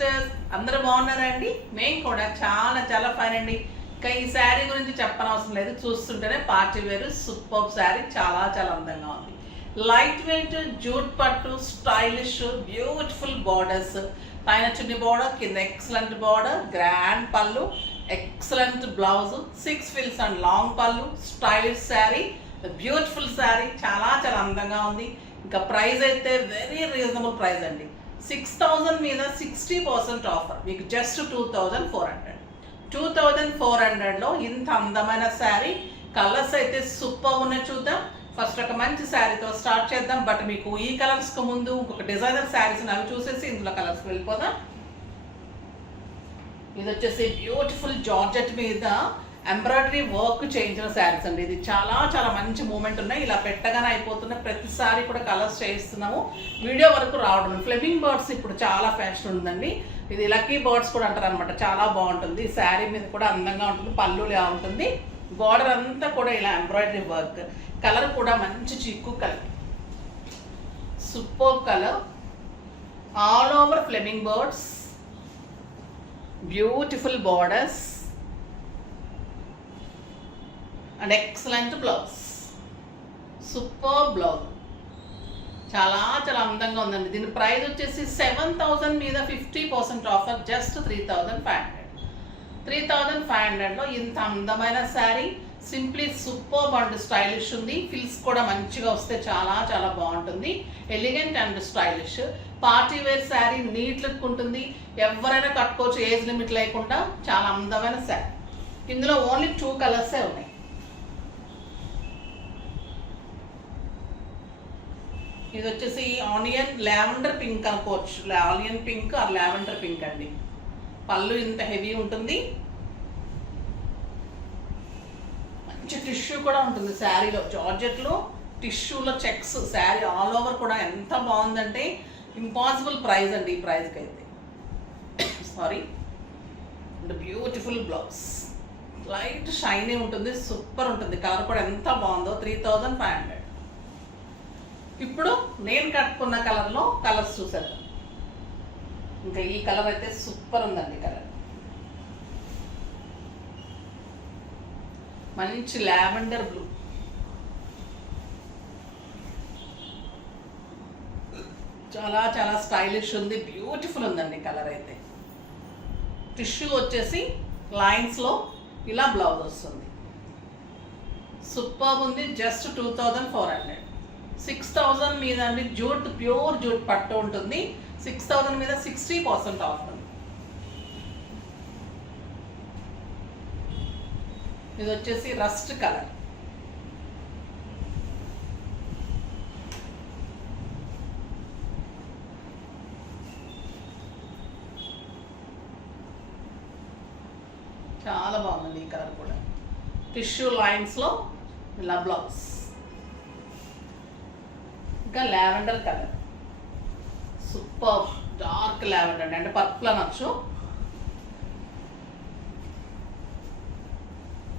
Sisters, అందరూ బాగున్నారా అండి? మేము కూడా చాలా చాలా ఫైన్ అండి. ఇంకా ఈ శారీ గురించి చెప్పనవసరం లేదు, చూస్తుంటేనే పార్టీ వేర్ సూపర్ శారీ, చాలా చాలా అందంగా ఉంది. లైట్ వెయిట్ జూట్ పట్టు, స్టైలిష్ బ్యూటిఫుల్ బార్డర్స్, పైన చున్ని బార్డర్, కింద ఎక్సలెంట్ బార్డర్, గ్రాండ్ పళ్ళు, excellent blouse, 6 fills and long పళ్ళు, స్టైలిష్ శారీ, బ్యూటిఫుల్ శారీ, చాలా చాలా అందంగా ఉంది. ఇంకా ప్రైస్ అయితే వెరీ రీజనబుల్ ప్రైస్ అండి. 6,000 మీద 60% ఆఫర్, మీకు జస్ట్ 2,400. 2,400లో ఇంత అందమైన శారీ. కలర్స్ అయితే సూపర్ ఉన్నాయి, చూద్దాం. ఫస్ట్ ఒక మంచి శారీతో స్టార్ట్ చేద్దాం. బట్ మీకు ఈ కలర్స్కి ముందు ఇంకొక డిజైనర్ శారీస్ అవి చూసేసి ఇందులో కలర్స్కి వెళ్ళిపోదాం. ఇది వచ్చేసి బ్యూటిఫుల్ జార్జెట్ మీద ఎంబ్రాయిడరీ వర్క్ చేయించిన శారీస్ అండి. ఇది చాలా చాలా మంచి మూమెంట్ ఉన్నాయి. ఇలా పెట్టగానే అయిపోతున్నాయి. ప్రతిసారి కూడా కలర్స్ చేయిస్తున్నాము, వీడియో వరకు రావడం. ఫ్లెమింగ్ బర్డ్స్ ఇప్పుడు చాలా ఫ్యాషన్ ఉందండి. ఇది లక్కీ బర్డ్స్ కూడా అంటారు అనమాట. చాలా బాగుంటుంది. శారీ మీద కూడా అందంగా ఉంటుంది, పళ్ళు ఇలా ఉంటుంది. బార్డర్ అంతా కూడా ఇలా ఎంబ్రాయిడరీ వర్క్. కలర్ కూడా మంచి చిక్కు colour, super colour, all over Fleming birds, beautiful borders and excellent blouse, super blouse, చాలా చాలా అందంగా ఉందండి. దీని ప్రైస్ వచ్చేసి 7,000 మీద 50% ఆఫర్, జస్ట్ 3,500. 3,500లో ఇంత అందమైన sari. Simply super and stylish ఉంది. ఫిల్స్ కూడా మంచిగా వస్తే చాలా చాలా బాగుంటుంది. Elegant and stylish party wear sari, neat look ఉంటుంది. ఎవరైనా కట్టుకోవచ్చు, ఏజ్ లిమిట్ లేకుండా. చాలా అందమైన శారీ. ఇందులో ఓన్లీ 2 కలర్సే ఉన్నాయి. ఇది వచ్చేసి ఆనియన్ లావెండర్ పింక్ అనుకోవచ్చు. Onion pink are lavender pink అండి. పళ్ళు ఇంత హెవీ ఉంటుంది. మంచి టిష్యూ కూడా ఉంటుంది శారీలో. జార్జెట్లో టిష్యూలో చెక్స్ శారీ ఆల్ ఓవర్ కూడా ఎంత బాగుందంటే ఇంపాసిబుల్ ప్రైస్ అండి ఈ ప్రైస్కి అయితే. Sorry. And beautiful blouse, light shiny ఉంటుంది, సూపర్ ఉంటుంది. కలర్ కూడా ఎంత బాగుందో. 3,500. ఇప్పుడు నేను కట్టుకున్న కలర్లో కలర్స్ చూసేద్దాం. ఇంకా ఈ కలర్ అయితే సూపర్ ఉందండి. కలర్ మంచి లావెండర్ బ్లూ, చాలా చాలా స్టైలిష్ ఉంది, బ్యూటిఫుల్ ఉందండి కలర్ అయితే. టిష్యూ వచ్చేసి లైన్స్లో ఇలా బ్లౌజ్ వస్తుంది, సూపర్ ఉంది. జస్ట్ 2,400. 6,000 మీద అండి జూట్, ప్యూర్ జూట్ పట్టు ఉంటుంది. 6,000 మీద 60% ఆఫ్ ఉంది. ఇది వచ్చేసి రస్ట్ కలర్, చాలా బాగుంది ఈ కలర్ కూడా. టిష్యూ లైన్స్లో ఇలా బ్లౌజ్. ఇంకా lavender colour, super dark lavender అంటే పర్పుల్ అనొచ్చు.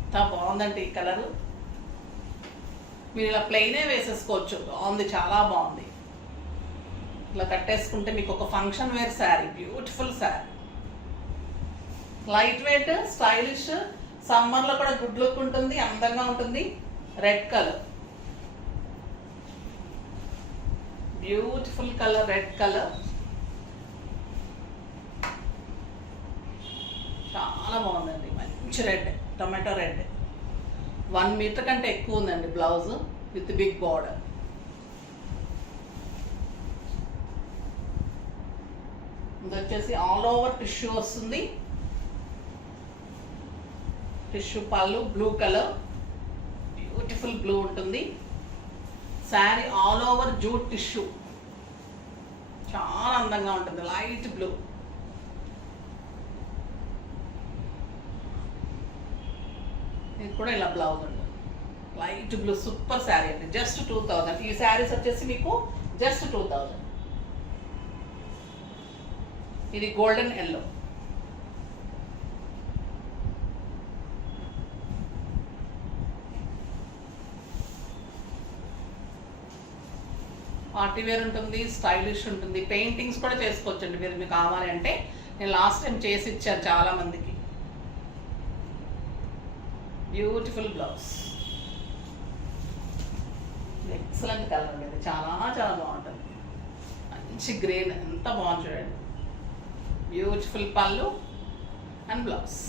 ఎంత బాగుందండి ఈ కలరు. మీరు ఇలా ప్లెయినే వేసేసుకోవచ్చు, బాగుంది, చాలా బాగుంది. ఇలా కట్టేసుకుంటే మీకు ఒక function wear sari, beautiful sari, light weight, stylish, సమ్మర్లో కూడా గుడ్ లుక్ ఉంటుంది, అందంగా ఉంటుంది. Red colour, beautiful colour, red colour, చాలా బాగుందండి. మంచి రెడ్, టొమాటో రెడ్. 1 మీటర్ కంటే ఎక్కువ ఉందండి బ్లౌజ్ విత్ బిగ్ బార్డర్. ఇది వచ్చేసి ఆల్ ఓవర్ టిష్యూ వస్తుంది. టిష్యూ పళ్ళు, బ్లూ కలర్, బ్యూటిఫుల్ బ్లూ ఉంటుంది. Sari all over jute tissue, చాలా అందంగా ఉంటుంది. లైట్ బ్లూ, ఇది కూడా ఇలా బ్లౌజ్ ఉంటుంది. లైట్ బ్లూ, సూపర్ శారీ అండి. జస్ట్ 2,000. ఈ శారీస్ వచ్చేసి మీకు జస్ట్ 2,000. ఇది గోల్డెన్ ఎల్లో, పార్టీ వేర్ ఉంటుంది, స్టైలిష్ ఉంటుంది. పెయింటింగ్స్ కూడా చేసుకోవచ్చండి మీరు, మీకు కావాలి అంటే. నేను లాస్ట్ టైం చేసి ఇచ్చాను చాలా మందికి. బ్యూటిఫుల్ బ్లౌజ్, ఎక్సలెంట్ కలర్ అండి, చాలా చాలా బాగుంటుంది. మంచి గ్రీన్, ఎంత బాగుంది చూడండి. బ్యూటిఫుల్ పళ్ళు అండ్ బ్లౌజ్.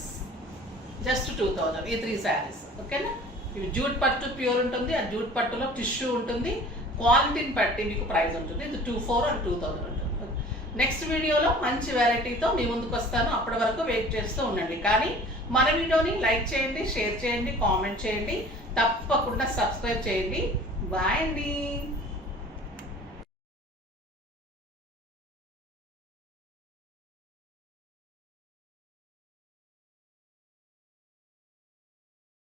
జస్ట్ 2000 ఈ 3 శారీస్. ఓకేనా? ఇవి జూట్ పట్టు ప్యూర్ ఉంటుంది, ఆ జూట్ పట్టులో టిష్యూ ఉంటుంది, క్వాలిటీని బట్టి మీకు ప్రైస్ ఉంటుంది. ఇది 2400 అండ్ 2000 ఉంటుంది. నెక్స్ట్ వీడియోలో మంచి వెరైటీతో మీ ముందుకు వస్తాను. అప్పటి వరకు వెయిట్ చేస్తూ ఉండండి. కానీ మన వీడియోని లైక్ చేయండి, షేర్ చేయండి, కామెంట్ చేయండి, తప్పకుండా సబ్స్క్రైబ్ చేయండి. బాయ్ అండి.